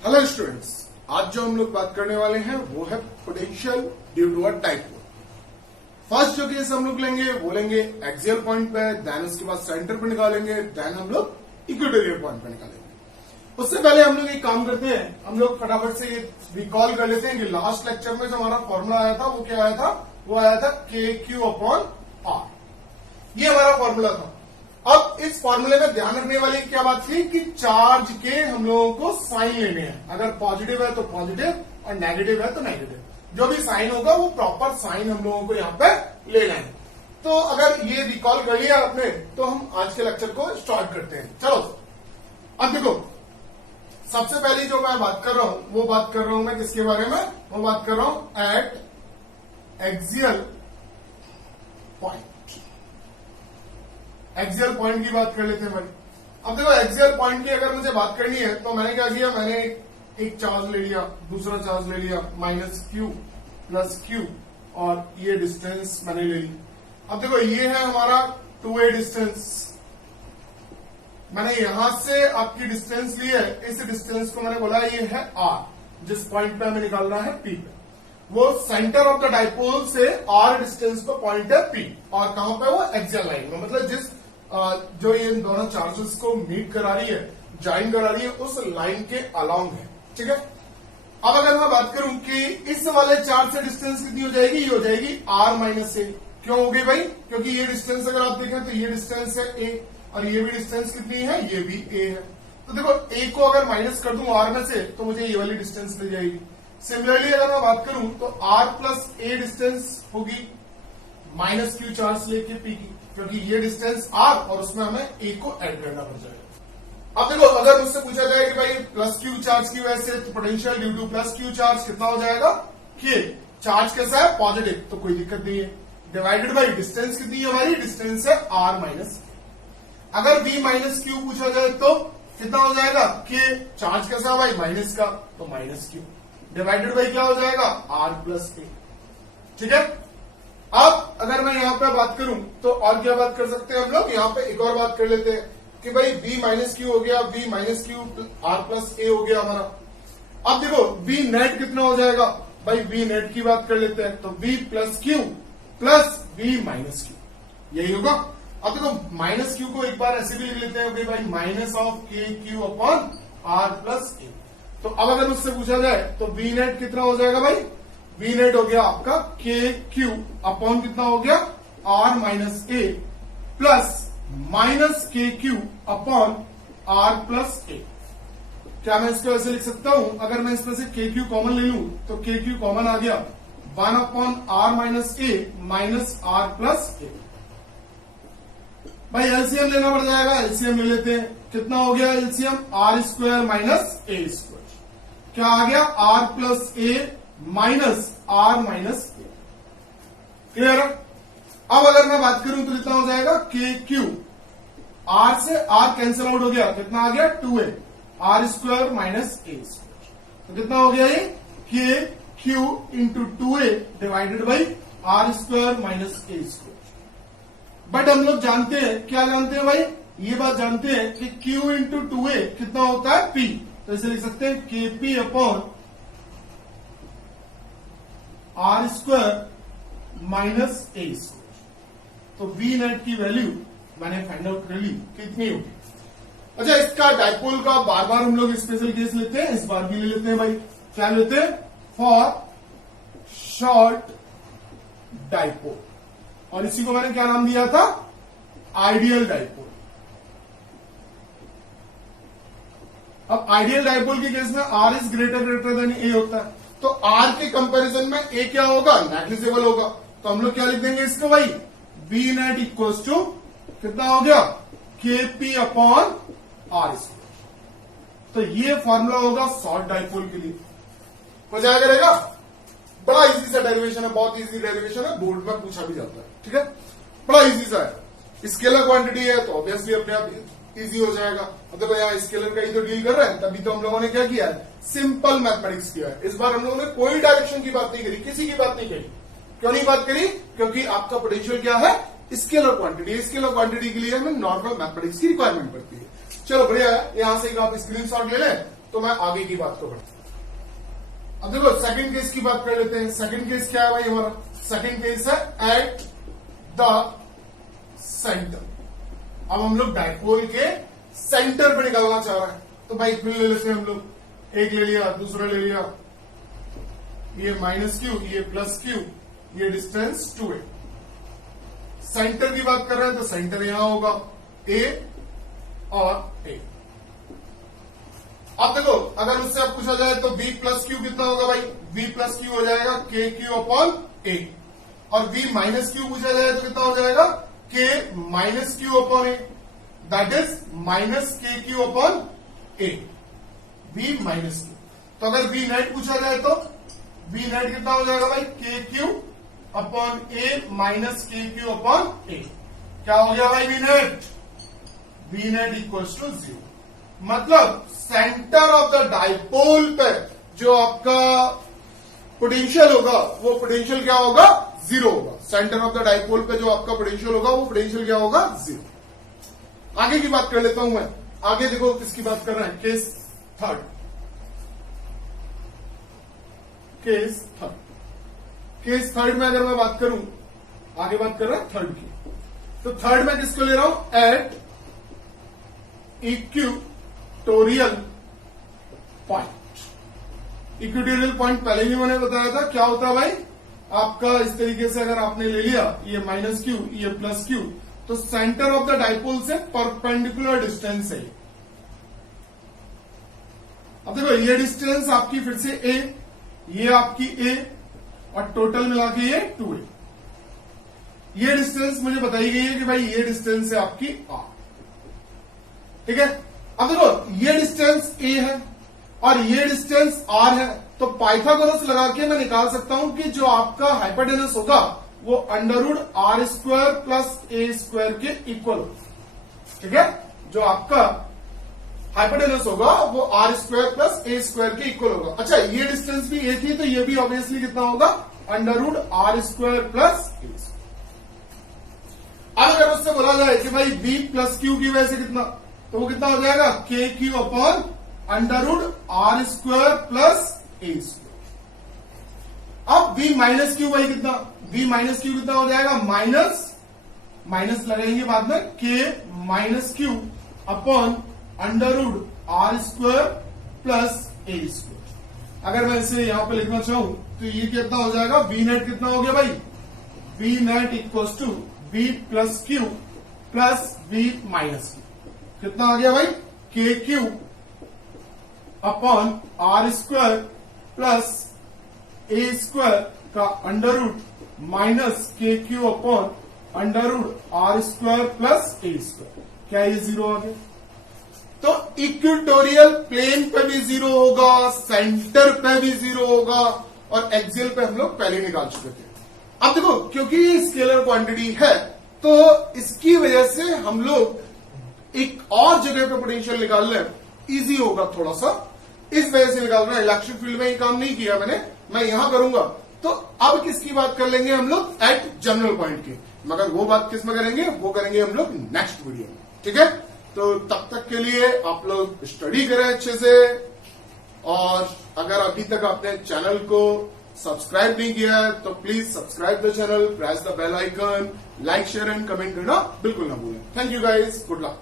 Hello students, आज जो हम लोग बात करने वाले हैं वो है potential due to a dipole. First जो केस हम लोग लेंगे वो लेंगे एक्सियल पॉइंट पे, देन उसके बाद सेंटर पे निकालेंगे, देन हम लोग इक्वेटोरियल पॉइंट पे निकालेंगे। उससे पहले हम लोग एक काम करते हैं, हम लोग फटाफट से रिकॉल कर लेते हैं कि लास्ट लेक्चर में जो हमारा फॉर्मूला आया था वो क्या आया था, वो आया था KQ/R। ये हमारा फॉर्मूला था। अब इस फॉर्मूले में ध्यान रखने वाली क्या बात थी कि चार्ज के हम लोगों को साइन लेने हैं। अगर पॉजिटिव है तो पॉजिटिव और नेगेटिव है तो नेगेटिव, जो भी साइन होगा वो प्रॉपर साइन हम लोगों को यहाँ पे लेना है। तो अगर ये रिकॉल कर लिया आपने तो हम आज के लेक्चर को स्टार्ट करते हैं। चलो अब देखो, सबसे पहले जो मैं बात कर रहा हूं वो बात कर रहा हूं मैं किसके बारे में, वो बात कर रहा हूं eight axial point. Axial point की बात कर लेते हैं भाई। अब देखो, एक्सियल पॉइंट की अगर मुझे बात करनी है तो मैंने क्या किया, मैंने एक चार्ज ले लिया, दूसरा चार्ज ले लिया, -Q + Q, और ये डिस्टेंस मैंने ले ली। अब देखो, ये है हमारा 2a डिस्टेंस। मैंने यहां से आपकी डिस्टेंस ली है, इस डिस्टेंस को मैंने बोला ये है R, जिस पॉइंट पे हमें निकालना है P पे। वो सेंटर ऑफ द डाइपोल से R डिस्टेंस पे पॉइंट है P, और कहां पे, वो एक्सियल लाइन में, मतलब जिस जो ये दोनों चार्जेस को मीट करा रही है, ज्वाइन करा रही है, उस लाइन के अलोंग है। ठीक है। अब अगर मैं बात करूं कि इस वाले चार्ज से डिस्टेंस कितनी हो जाएगी, ये हो जाएगी R-a। क्यों हो गई भाई, क्योंकि ये डिस्टेंस अगर आप देखें तो ये डिस्टेंस है A, और ये भी डिस्टेंस कितनी है, ये भी A है। तो देखो, A को अगर माइनस कर दूं R में से तो मुझे ये वाली डिस्टेंस मिल जाएगी। सिमिलरली अगर मैं बात करूं तो R + A डिस्टेंस होगी -Q चार्ज लेके P की, क्योंकि ये डिस्टेंस R और उसमें हमें A को ऐड करना पड़ जाएगा। अब देखो, अगर मुझसे पूछा जाए कि भाई +Q चार्ज की वजह से तो potential due to +Q charge कितना हो जाएगा, कि चार्ज कैसा है, पॉजिटिव, तो कोई दिक्कत नहीं है, डिवाइडेड बाई डिस्टेंस कितनी है हमारी, डिस्टेंस है R-। अगर V-Q पूछा जाए तो कितना हो जाएगा, कि चार्ज कैसा है भाई, माइनस का, तो -Q, डिवाइडेड बाई क्या हो जाएगा, R+A। ठीक है। अब अगर मैं यहां पे बात करूं तो और क्या बात कर सकते हैं हम लोग, यहां पे एक और बात कर लेते हैं कि भाई V-Q हो गया, V-Q R+A हो गया हमारा। अब देखो, V नेट कितना हो जाएगा भाई, V नेट की बात कर लेते हैं तो V + Q + V-Q, यही होगा। अब देखो, -Q को एक बार ऐसे भी लिख लेते हैं भाई, -KQ/R+A। तो अब अगर उससे पूछा जाए तो V नेट कितना हो जाएगा भाई, V नेट हो गया आपका KQ अपॉन कितना हो गया, R-A प्लस -KQ/R+A। क्या मैं इसको ऐसे लिख सकता हूं, अगर मैं इसमें से KQ कॉमन ले लूं तो KQ कॉमन आ गया, 1/R-A -R+A। भाई एलसीएम लेना पड़ जाएगा, एलसीएम ले लेते हैं। कितना हो गया एलसीएम, R² - A²। क्या आ गया, R+A -R-A। क्लियर है। अब अगर मैं बात करूं तो कितना हो जाएगा, KQ, R से R कैंसिल आउट हो गया, कितना आ गया, 2A, R² - A²। तो कितना हो गया ये, KQ × 2A divided by R² - A²। But हम लोग जानते हैं, क्या जानते हैं भाई, ये बात जानते हैं कि Q × 2A कितना होता है, P। तो इसे लिख सकते हैं KP/R² - A²। तो V नेट की वैल्यू मैंने फाइंड आउट कर ली, कितनी होगी। अच्छा, इसका डाइपोल का बार बार हम लोग स्पेशल केस लेते हैं, इस बार भी ले लेते हैं भाई। क्या लेते हैं, फॉर शॉर्ट डाइपोल, और इसी को मैंने क्या नाम दिया था, आइडियल डाइपोल। अब आइडियल डाइपोल के केस में R is greater than A होता है, तो R के कंपैरिजन में A क्या होगा, नेग्लिजिबल होगा। तो हम लोग क्या लिख देंगे इसको भाई, V नेट इक्वल्स टू कितना हो गया, KP/R²। तो ये फॉर्मूला होगा शॉर्ट डाइपोल के लिए। हो जाया करेगा, बड़ा इजी सा डेरिवेशन है, बहुत इजी डेरिवेशन है, बोर्ड में पूछा भी जाता है। ठीक है, बड़ा इजी सा है। स्केलर क्वांटिटी है तो ऑब्वियसली अपने आप इजी हो जाएगा। अब देखो, यहाँ स्केलर का ही तो डील कर रहे हैं, तभी तो हम लोगों ने क्या किया है, सिंपल मैथमेटिक्स किया है। इस बार हम लोगों ने कोई डायरेक्शन की बात नहीं करी, किसी की बात नहीं करी। क्यों नहीं बात करी, क्योंकि आपका पोटेंशियल क्या है, स्केलर क्वांटिटी। स्केलर क्वांटिटी के लिए हमें नॉर्मल मैथमेटिक्स की रिक्वायरमेंट पड़ती है। चलो बढ़िया है, यहां से आप स्क्रीनशॉट ले लें तो मैं आगे की बात को बढ़ता हूं। अब देखो सेकंड केस की बात कर लेते हैं। सेकंड केस क्या है भाई हमारा? सेकंड केस है एट द सेंटर। अब हम लोग डायपोल के सेंटर पे निकालना चाह रहे हैं, तो भाई फिर ले लेते हैं हम लोग। एक ले लिया, दूसरा ले लिया, ये माइनस क्यू, ये प्लस क्यू, ये डिस्टेंस 2a। सेंटर की बात कर रहे हैं तो सेंटर यहां होगा a और a। अब देखो अगर उससे अब पूछा जाए तो v प्लस क्यू कितना होगा भाई? v प्लस क्यू हो जाएगा k क्यू अपॉन a, और v माइनस क्यू पूछा जाए तो कितना हो जाएगा? k minus Q upon a, that is minus k Q upon a। v minus Q, तो अगर v नेट पूछा जाए तो v नेट कितना हो जाएगा भाई? k Q upon a minus k Q upon a। क्या हो गया भाई v net? v net equals to 0। मतलब सेंटर ऑफ द डाइपोल पे जो आपका पोटेंशियल होगा वो पोटेंशियल क्या होगा? 0 होगा। सेंटर ऑफ द डाइपोल पे जो आपका पोटेंशियल होगा वो पोटेंशियल क्या होगा? 0। आगे की बात कर लेता हूं मैं। आगे देखो किसकी बात कर रहे हैं? Case third. केस थर्ड में अगर मैं बात करूं, आगे बात कर रहा हूं थर्ड की, तो थर्ड में किसको ले रहा हूं? At equatorial point. Equatorial point पहले ही मैंने बताया था क्या होता है भाई आपका। इस तरीके से अगर आपने ले लिया ये माइनस क्यू, ये प्लस क्यू, तो सेंटर ऑफ द डाइपोल से परपेंडिकुलर डिस्टेंस है। अब देखो ये डिस्टेंस आपकी फिर से a, ये आपकी a, और टोटल मिला के ये 2a। ये डिस्टेंस मुझे बताई गई है कि भाई ये डिस्टेंस है आपकी r, ठीक है। अब देखो ये डिस्टेंस a है और ये डिस्टेंस r है, तो पाइथागोरस लगा के मैं निकाल सकता हूं कि जो आपका हाइपोटेनस होगा वो under root r square plus a square के इक्वल होगा, ठीक है। जो आपका हाइपोटेनस होगा वो r square plus a square के इक्वल होगा। अच्छा ये डिस्टेंस भी a थी तो ये भी ऑब्वियसली कितना होगा? Under root r square plus a square. अब अगर उससे बोला जाए कि भाई v प्लस क्यू की वजह से कितना, तो वो कितना हो जाएगा? k Q upon under root r square plus a square. अब v माइनस क्यू भाई कितना? v माइनस क्यू कितना हो जाएगा? माइनस लगाएंगे बाद में, k minus Q upon under root r square plus a square. अगर मैं इसे यहां पे लिखना चाहूं तो ये कितना हो जाएगा? v नेट कितना हो गया भाई? v net equals to v plus q plus v minus q. कितना आ गया भाई? k Q upon r square plus a square का under root minus k Q upon under root r square plus a square. क्या ये 0 आ गया? तो इक्वेटोरियल प्लेन पे भी 0 होगा, सेंटर पे भी 0 होगा, और एक्सियल पे हम लोग पहले निकाल चुके थे। अब देखो क्योंकि स्केलर क्वांटिटी है तो इसकी वजह से हम लोग एक और जगह पे पोटेंशियल निकाल लें, इजी होगा थोड़ा सा, इस वजह से निकाल रहे हैं। इलेक्ट्रिक फील्ड में ये काम नहीं किया मैंने, मैं यहां करूंगा। तो अब किसकी बात कर लेंगे हम लोग? एट जनरल पॉइंट की। मगर वो बात किस में करेंगे? वो करेंगे हम लोग नेक्स्ट वीडियो में, ठीक है। तो तब तक के लिए आप लोग स्टडी करें अच्छे से, और अगर अभी तक आपने चैनल को सब्सक्राइब नहीं किया है तो please subscribe the channel, press the bell icon, like share and comment करना बिल्कुल ना भूलें। Thank you guys, good luck.